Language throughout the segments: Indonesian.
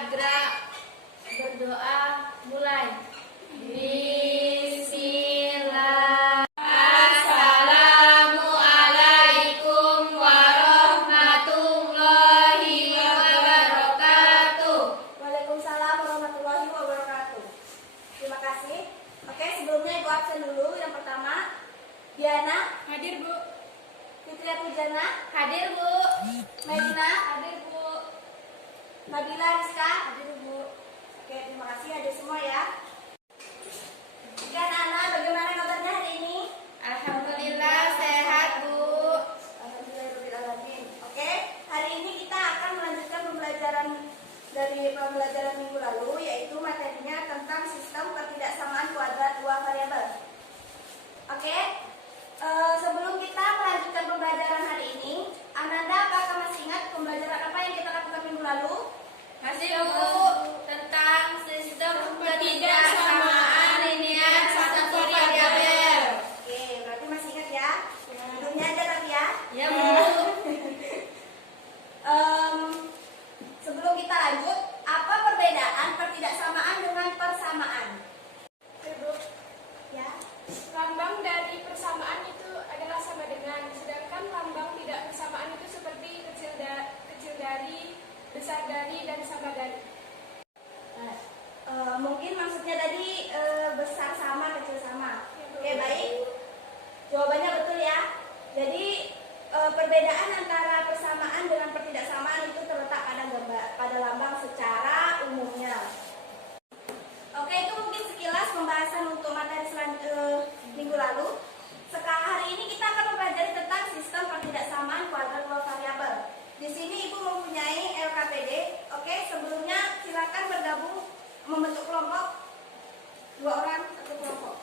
Fadra berdoa mulai. Bismillah. Assalamualaikum warahmatullahi wabarakatuh. Waalaikumsalam warahmatullahi wabarakatuh. Terima kasih. Oke, sebelumnya Ibu absen dulu. Yang pertama, Diana. Hadir, Bu. Fitria Pujana. Hadir, Bu. Medina. Hadir, Bu. Nabila Rizka. Hadir, Bu. Oke, terima kasih hadir semua ya. Dan Ana, bagaimana kabarnya hari ini? Alhamdulillah sehat, Bu. Alhamdulillahirobbilalamin. Oke, hari ini kita akan melanjutkan pembelajaran dari pembelajaran minggu lalu, yaitu materinya tentang sistem ketidaksamaan kuadrat dua variabel. Oke, sebelum kita melanjutkan pembelajaran hari ini, Ananda apakah masih ingat pembelajaran apa yang kita lakukan minggu lalu? Masih, Bu, tentang sistem ketidaksamaan linear satu variabel. Oke, berarti masih ingat ya? Hidungnya aja tapi ya. Ya, Bu. Sebelum kita lanjut, apa perbedaan ketidaksamaan dengan persamaan? Ya. Lambang dari persamaan itu adalah sama dengan, sedangkan lambang tidak persamaan itu seperti kecil dari, besar dari, dan sama dari. Nah, mungkin maksudnya tadi besar sama, kecil sama. Oke, baik. Jawabannya betul ya. Jadi perbedaan antara persamaan dengan pertidaksamaan itu terletak pada lambang secara umumnya. Oke, itu mungkin sekilas pembahasan untuk materi minggu lalu. Sekarang hari ini kita akan mempelajari tentang sistem pertidaksamaan kuadrat dua variabel. Di sini Ibu mempunyai LKPD. Oke, sebelumnya silakan bergabung membentuk kelompok. 2 orang satu kelompok.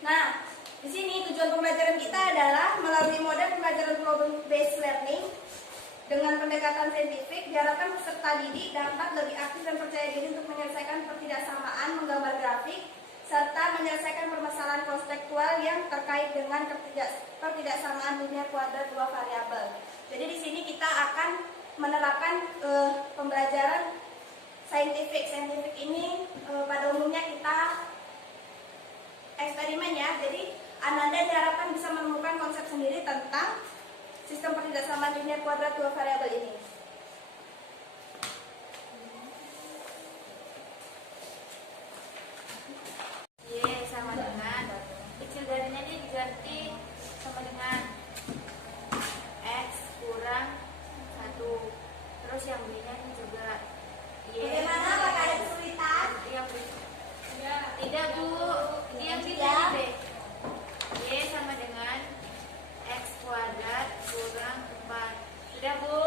Nah, di sini tujuan pembelajaran kita adalah melalui model pembelajaran problem based learning dengan pendekatan saintifik, diharapkan peserta didik dapat lebih aktif dan percaya diri untuk menyelesaikan pertidaksamaan, menggambar grafik, serta menyelesaikan permasalahan konseptual yang terkait dengan pertidaksamaan linear kuadrat dua variabel. Jadi di sini kita akan menerapkan pembelajaran saintifik. Saintifik ini pada umumnya kita eksperimen ya. Jadi Ananda diharapkan bisa menemukan konsep sendiri tentang sistem pertidaksamaan linear kuadrat dua variabel ini. Y sama dengan kecil darinya ini diganti sama dengan X kurang 1. Terus yang B-nya ini juga Y. Bagaimana? Apakah ada kesulitan? Yang B. Tidak, Bu. Ini yang B. Ya. Y sama dengan X kuadrat kurang 4. Sudah, Bu.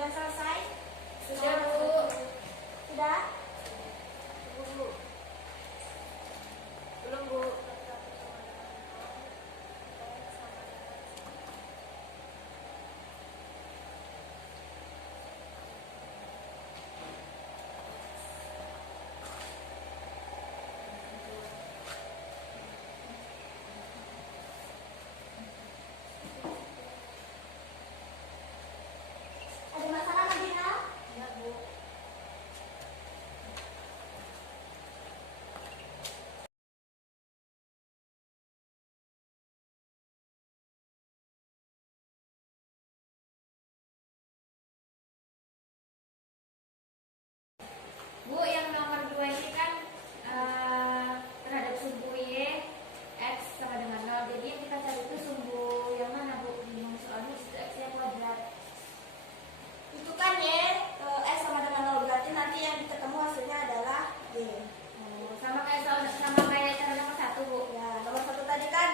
Sudah selesai? Sudah, Bu. Sudah? Bu. Belum, Bu. Ada masalah Nabila? Ya, Bu. Bu, yang nomor 2 ini kan terhadap sumbu Y X sama dengan 0. Jadi yang kita cari itu sumbu yang mana, Bu? Bingung soalnya itu X-nya kuadrat. Itu kan Y, S sama dengan 0, berarti nanti yang ketemu hasilnya adalah Y. Oh, sama kayak cara nomor 1, Bu. Ya, nomor 1 tadi kan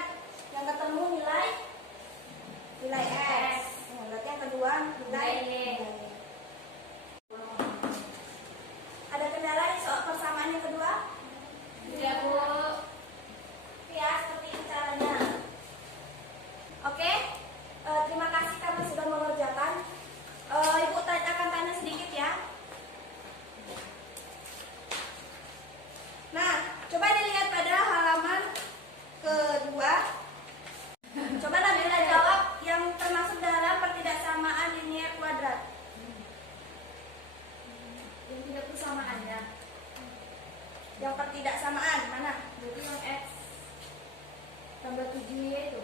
yang ketemu nilai X. Nah, berarti yang kedua nilai Nilai Y. Ada kendala di soal persamaan yang kedua? Iya, Bu. Ya, seperti ini caranya. Oke, terima kasih karena sudah mengerjakan. Ibu akan tanya sedikit ya. Nah, coba dilihat pada halaman kedua. Coba Nabila jawab yang termasuk dalam pertidaksamaan linier kuadrat. Yang tidak persamaannya. Yang pertidaksamaan mana? Jadi yang X tambah 7Y itu.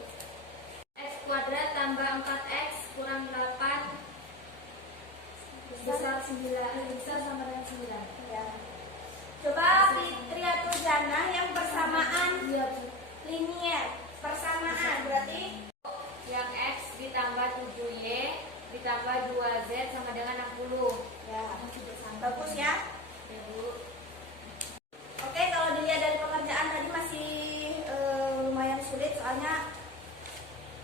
X kuadrat tambah 4X kurang 8 besar 9. Besar sama dengan 9. Ya. Coba Fitria Turjana yang persamaan Iya, Bu. linier. Persamaan berarti Yang X ditambah 7Y ditambah 2Z sama dengan 60. ya. Masih bersama. Bagus ya. Ya, Bu. Oke, kalau dilihat dari pengerjaan tadi masih lumayan sulit soalnya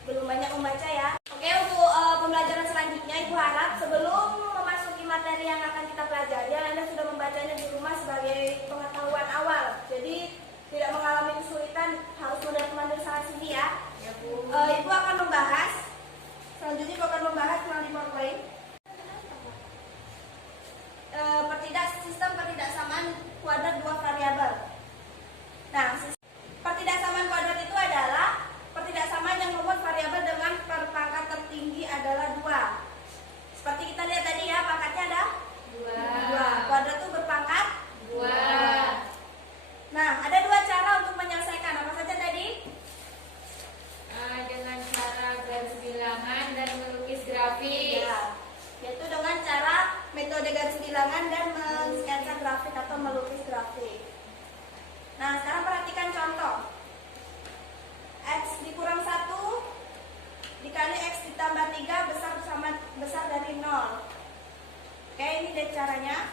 belum banyak membaca ya. Oke, untuk pembelajaran selanjutnya Ibu harap sebelum memasuki materi yang akan kita pelajari Anda sudah membacanya di rumah sebagai pengetahuan awal. Jadi tidak mengalami kesulitan harus mudah memanggil sana sini ya. Ya, Bu. Ibu akan membahas selanjutnya Ibu akan membahas melalui PowerPoint sistem pertidaksamaan kuadrat dua variabel. Nah, pertidaksamaan kuadrat itu adalah pertidaksamaan yang membuat variabel dengan perpangkat tertinggi adalah 2. Seperti kita lihat tadi ya, pangkatnya ada 2. Kuadrat itu berpangkat 2. Nah, ada 2 cara untuk menyelesaikan. Apa saja tadi? Dengan cara garis bilangan dan melukis grafis. Ya, yaitu dengan cara metode garis bilangan dan mensketsa grafik atau melukis grafik. Nah, sekarang perhatikan contoh. X dikurang 1 dikali X ditambah 3 besar dari 0. Oke, ini deh caranya.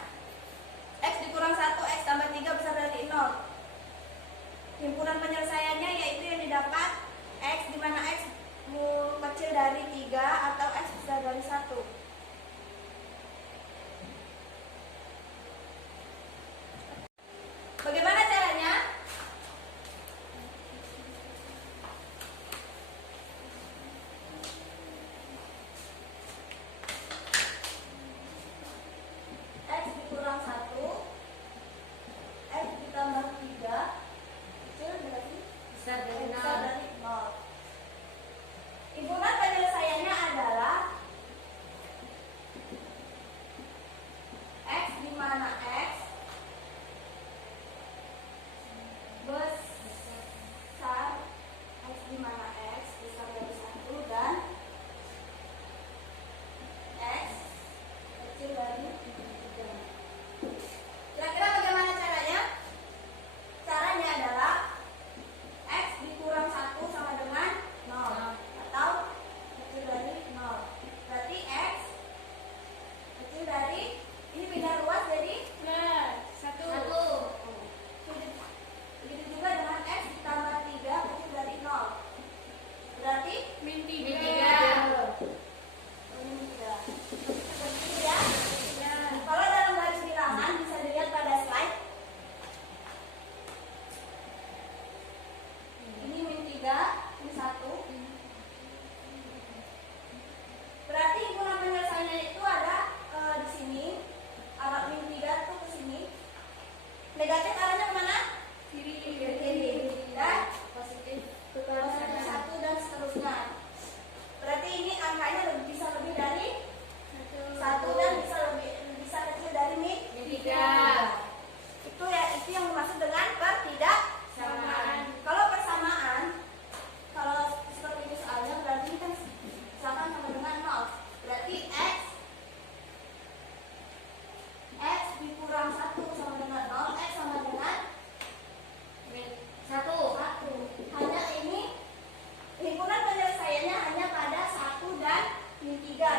X dikurang 1, X tambah 3 besar dari 0. Himpunan penyelesaiannya yaitu yang didapat X di mana X kecil dari 3 atau X besar dari 1. Bagaimana caranya? X dikurang 1 X ditambah 3 kecil berarti Besar dari besar 0. dari 0. Himpunan penyelesaiannya adalah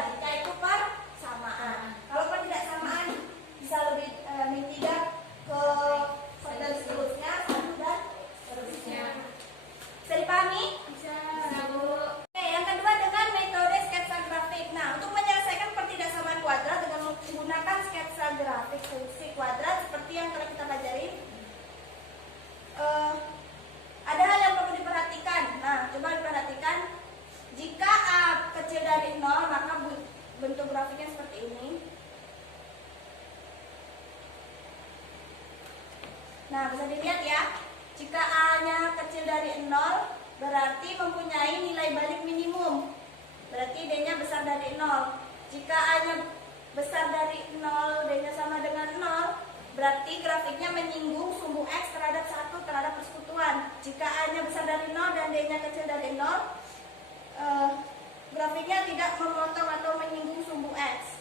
jika itu persamaan. Kalau ketidaksamaan bisa lebih min 3 ke dan seterusnya, 1 dan seterusnya. Bisa dipahami? Bisa. Oke, yang kedua dengan metode sketsa grafik. Nah, untuk menyelesaikan pertidaksamaan kuadrat dengan menggunakan sketsa grafik fungsi kuadrat seperti yang telah kita pelajari, ada hal yang perlu diperhatikan. Nah, coba diperhatikan. Jika A kecil dari 0, maka bentuk grafiknya seperti ini. Nah, bisa dilihat ya. Jika A-nya kecil dari 0, berarti mempunyai nilai balik minimum. Berarti D-nya besar dari 0. Jika A-nya besar dari 0, D-nya sama dengan 0, berarti grafiknya menyinggung sumbu X terhadap 1 terhadap persekutuan. Jika A-nya besar dari 0 dan D-nya kecil dari 0, grafiknya tidak memotong atau menyinggung sumbu X.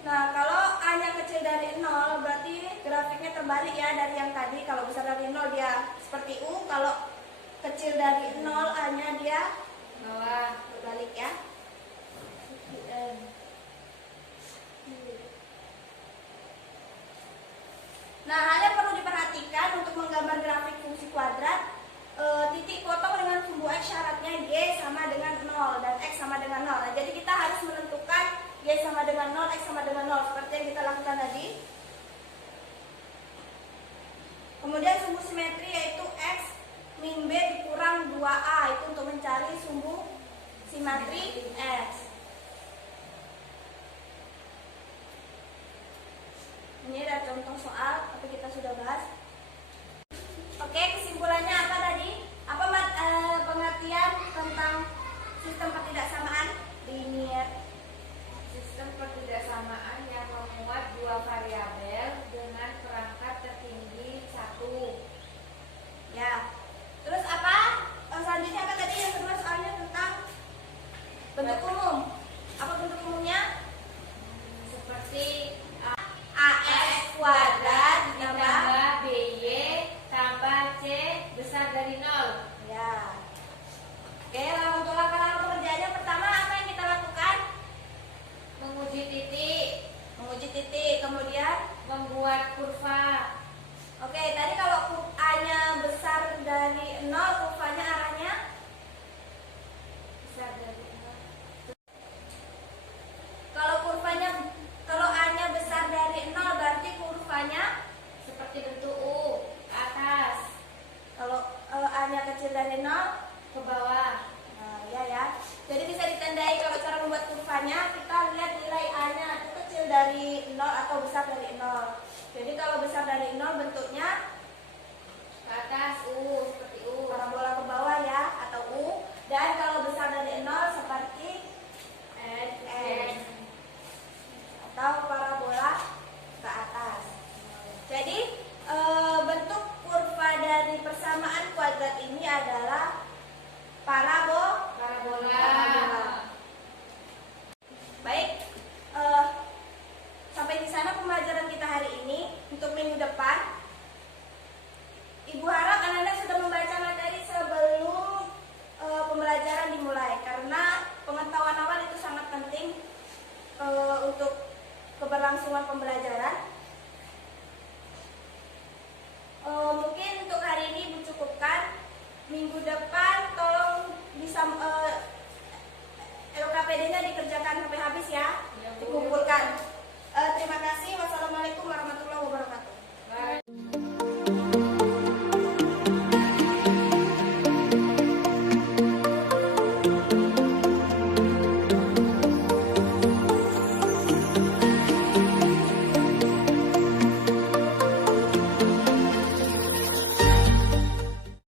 Nah, kalau A-nya kecil dari 0, berarti grafiknya terbalik ya dari yang tadi. Kalau besar dari 0 dia seperti U, kalau kecil dari 0 A-nya dia bawah. berbalik ya. Nah, hal yang perlu diperhatikan untuk menggambar grafik fungsi kuadrat, titik potong dengan sumbu X syaratnya Y sama dengan 0 dan X sama dengan 0. Nah, jadi kita harus menentukan Y sama dengan 0, X sama dengan 0 seperti yang kita lakukan tadi. Kemudian sumbu simetri yaitu X min B dikurang 2A, itu untuk mencari sumbu simetri X. Ini ada contoh soal, tapi kita sudah bahas. Oke, kesimpulannya apa tadi? Apa pengertian tentang sistem pertidaksamaan linear? Sistem pertidaksamaan yang memuat dua variabel dengan perangkat tertinggi 1. Ya. Terus apa? Selanjutnya apa tadi yang kedua soalnya tentang bentuk umum. Apa bentuk umumnya? Seperti AX kuadrat ditambah ditambah BY tambah C besar dari 0. ya. Oke, lalu untuk langkah-langkah pekerjaannya pertama apa yang kita lakukan? Menguji titik, Menguji titik, kemudian membuat kurva. oke, tadi kalau A-nya besar dari 0, kurvanya arahnya Besar dari 0. kalau A-nya besar dari 0 berarti kurvanya Seperti bentuk U ke atas, kalau A-nya kecil dari 0, ke bawah. nah ya. Jadi bisa ditandai kalau cara membuat kurvanya, kita lihat nilai A-nya itu kecil dari 0 atau besar dari 0. Jadi kalau besar dari 0 bentuknya Ke atas U, seperti U. parabola ke bawah ya, atau U. Dan kalau besar dari 0 seperti N atau parabola ke atas. Jadi bentuk kurva dari persamaan kuadrat ini adalah Parabola. Baik, sampai di sana pembelajaran kita hari ini. Untuk minggu depan, Ibu harap Anda sudah membaca materi sebelum pembelajaran dimulai, karena pengetahuan awal itu sangat penting untuk keberlangsungan pembelajaran.